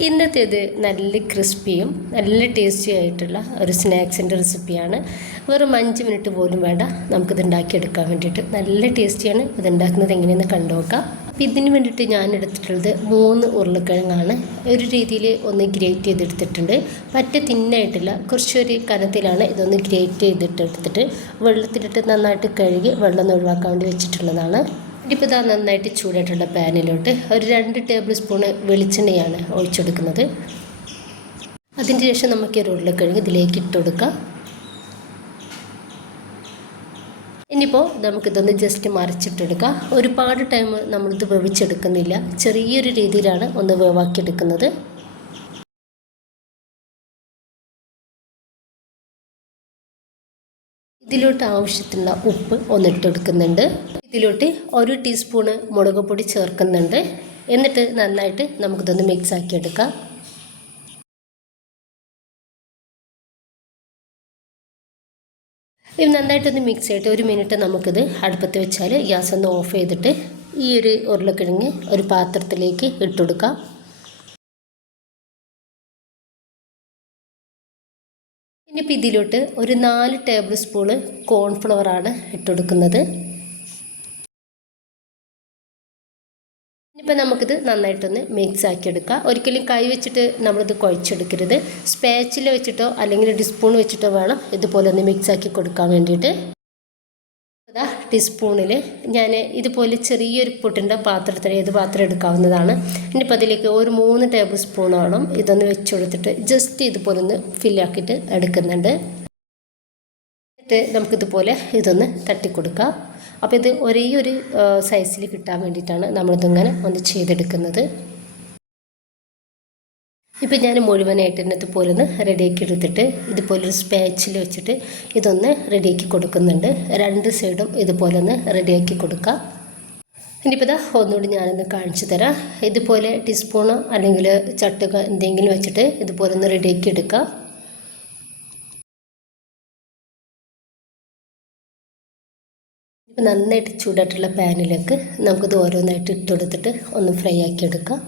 ഇന്നത്തേത് നല്ല ക്രിസ്പിയും നല്ല ടേസ്റ്റി ആയിട്ടുള്ള ഒരു സ്നാക്സിൻ്റെ റെസിപ്പിയാണ്. വെറും 5 മിനിറ്റ് പോലും വേണ്ട നമുക്കിത് ഉണ്ടാക്കിയെടുക്കാൻ വേണ്ടിയിട്ട്. നല്ല ടേസ്റ്റിയാണ്. ഇത് ഉണ്ടാക്കുന്നത് എങ്ങനെയെന്ന് കണ്ടുനോക്കാം. അപ്പോൾ ഇതിന് വേണ്ടിയിട്ട് ഞാൻ എടുത്തിട്ടുള്ളത് 3 ഉരുളക്കിഴങ്ങാണ്. ഒരു രീതിയിൽ ഒന്ന് ഗ്രേറ്റ് ചെയ്തെടുത്തിട്ടുണ്ട്. പറ്റ തിന്നായിട്ടില്ല, കുറച്ചൊരു കനത്തിലാണ് ഇതൊന്ന് ഗ്രേറ്റ് ചെയ്തിട്ടെടുത്തിട്ട് വെള്ളത്തിലിട്ട് നന്നായിട്ട് കഴുകി വെള്ളം ഒഴിവാക്കാൻ വേണ്ടി വെച്ചിട്ടുള്ളതാണ്. ഇപ്പോൾ ഇതാ നന്നായിട്ട് ചൂടായിട്ടുള്ള പാനിലോട്ട് ഒരു 2 ടേബിൾ സ്പൂണ് വെളിച്ചെണ്ണയാണ് ഒഴിച്ചെടുക്കുന്നത്. അതിന് ശേഷം നമുക്ക് ഒരു ഉരുളക്കിഴങ്ങ് ഇതിലേക്ക് ഇട്ട് കൊടുക്കാം. ഇനിയിപ്പോൾ നമുക്കിതൊന്ന് ജസ്റ്റ് മറിച്ചിട്ടെടുക്കാം. ഒരുപാട് ടൈം നമ്മളിത് വേവിച്ചെടുക്കുന്നില്ല, ചെറിയൊരു രീതിയിലാണ് ഒന്ന് വേവാക്കിയെടുക്കുന്നത്. ഇതിലോട്ട് ആവശ്യത്തിനുള്ള ഉപ്പ് ഒന്നിട്ടെടുക്കുന്നുണ്ട്. ഇതിലോട്ട് 1 ടീസ്പൂണ് മുളക് പൊടി ചേർക്കുന്നുണ്ട്. എന്നിട്ട് നന്നായിട്ട് നമുക്കിതൊന്ന് മിക്സ് ആക്കി എടുക്കാം. ഇത് നന്നായിട്ടൊന്ന് മിക്സ് ആയിട്ട് 1 മിനിറ്റ് നമുക്കിത് അടുപ്പത്ത് വെച്ചാൽ ഗ്യാസ് ഒന്ന് ഓഫ് ചെയ്തിട്ട് ഈ ഒരു ഉരുളക്കിഴങ്ങ് ഒരു പാത്രത്തിലേക്ക് ഇട്ടുകൊടുക്കാം. ഇനിയിപ്പോൾ ഇതിലോട്ട് ഒരു 4 ടേബിൾ സ്പൂണ് കോൺഫ്ലവറാണ് ഇട്ടുകൊടുക്കുന്നത്. ഇനിയിപ്പോൾ നമുക്കിത് നന്നായിട്ടൊന്ന് മിക്സ് ആക്കി എടുക്കാം. ഒരിക്കലും കൈ വെച്ചിട്ട് നമ്മളിത് കുഴച്ചെടുക്കരുത്. സ്പാച്ചില വെച്ചിട്ടോ അല്ലെങ്കിൽ ടീസ്പൂൺ വെച്ചിട്ടോ വേണം ഇതുപോലെ ഒന്ന് മിക്സ് ആക്കി കൊടുക്കാൻ വേണ്ടിയിട്ട്. അതാ ടീസ്പൂണിൽ ഞാൻ ഇതുപോലെ ചെറിയൊരു പൊട്ടിൻ്റെ പാത്രത്തിൽ ഏത് പാത്രം എടുക്കാവുന്നതാണ്. ഇനിയിപ്പോൾ അതിലേക്ക് ഒരു 3 ടേബിൾ സ്പൂണോളം ഇതൊന്ന് വെച്ച് കൊടുത്തിട്ട് ജസ്റ്റ് ഇതുപോലെ ഒന്ന് ഫില്ലാക്കിയിട്ട് എടുക്കുന്നുണ്ട്. എന്നിട്ട് നമുക്കിതുപോലെ ഇതൊന്ന് തട്ടിക്കൊടുക്കാം. അപ്പോൾ ഇത് ഒരേ ഒരു സൈസിൽ കിട്ടാൻ വേണ്ടിയിട്ടാണ് നമ്മളിതിങ്ങനെ ഒന്ന് ചെയ്തെടുക്കുന്നത്. ഇപ്പോൾ ഞാൻ മുഴുവനായിട്ട് തന്നെ ഇതുപോലെ ഒന്ന് റെഡിയാക്കി എടുത്തിട്ട് ഇതുപോലൊരു സ്പാച്ചിൽ വെച്ചിട്ട് ഇതൊന്ന് റെഡിയാക്കി കൊടുക്കുന്നുണ്ട്. 2 സൈഡും ഇതുപോലെ ഒന്ന് റെഡിയാക്കി കൊടുക്കാം. ഇനിയിപ്പോൾ ഇതാ ഒന്നുകൂടി ഞാനൊന്ന് കാണിച്ചു തരാം. ഇതുപോലെ ടീസ്പൂണോ അല്ലെങ്കിൽ ചട്ടുക എന്തെങ്കിലും വെച്ചിട്ട് ഇതുപോലെ ഒന്ന് റെഡിയാക്കി എടുക്കാം. ഇപ്പോൾ നന്നായിട്ട് ചൂടായിട്ടുള്ള പാനിലേക്ക് നമുക്കിത് ഓരോന്നായിട്ട് ഇട്ട് കൊടുത്തിട്ട് ഒന്ന് ഫ്രൈ ആക്കി എടുക്കാം.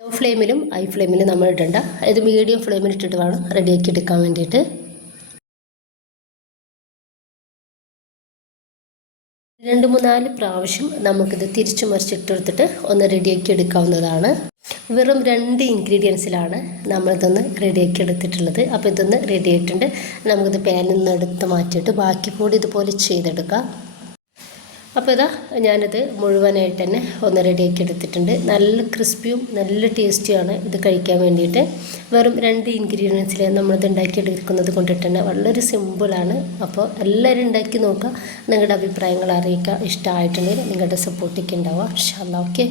ലോ ഫ്ലെയിമിലും ഹൈ ഫ്ലെയിമിലും നമ്മൾ ഇടണ്ട, ഇത് മീഡിയം ഫ്ലെയിമിൽ ഇട്ടിട്ട് വേണം റെഡിയാക്കി എടുക്കാൻ വേണ്ടിയിട്ട്. 2-3-4 പ്രാവശ്യം നമുക്കിത് തിരിച്ചു മറിച്ചിട്ടെടുത്തിട്ട് ഒന്ന് റെഡിയാക്കി എടുക്കാവുന്നതാണ്. വെറും 2 ഇൻഗ്രീഡിയൻസിലാണ് നമ്മളിതൊന്ന് റെഡിയാക്കി എടുത്തിട്ടുള്ളത്. അപ്പോൾ ഇതൊന്ന് റെഡി ആയിട്ടുണ്ട്. നമുക്കിത് പാനിൽ നിന്ന് എടുത്ത് മാറ്റിയിട്ട് ബാക്കി കൂടി ഇതുപോലെ ചെയ്തെടുക്കാം. അപ്പോൾ ഇതാ ഞാനിത് മുഴുവനായിട്ട് തന്നെ ഒന്ന് റെഡിയാക്കി എടുത്തിട്ടുണ്ട്. നല്ല ക്രിസ്പിയും നല്ല ടേസ്റ്റിയാണ് ഇത് കഴിക്കാൻ വേണ്ടിയിട്ട്. വെറും 2 ഇൻഗ്രീഡിയൻസിൽ നമ്മളിത് ഉണ്ടാക്കിയെടുക്കുന്നത് കൊണ്ടിട്ട് തന്നെ വളരെ സിമ്പിളാണ്. അപ്പോൾ എല്ലാവരും ഉണ്ടാക്കി നോക്കുക. നിങ്ങളുടെ അഭിപ്രായങ്ങൾ അറിയിക്കുക. ഇഷ്ടമായിട്ടുണ്ടെങ്കിൽ നിങ്ങളുടെ സപ്പോർട്ടൊക്കെ ഉണ്ടാവുക. ഇൻഷാ അല്ലാഹ്. ഓക്കെ.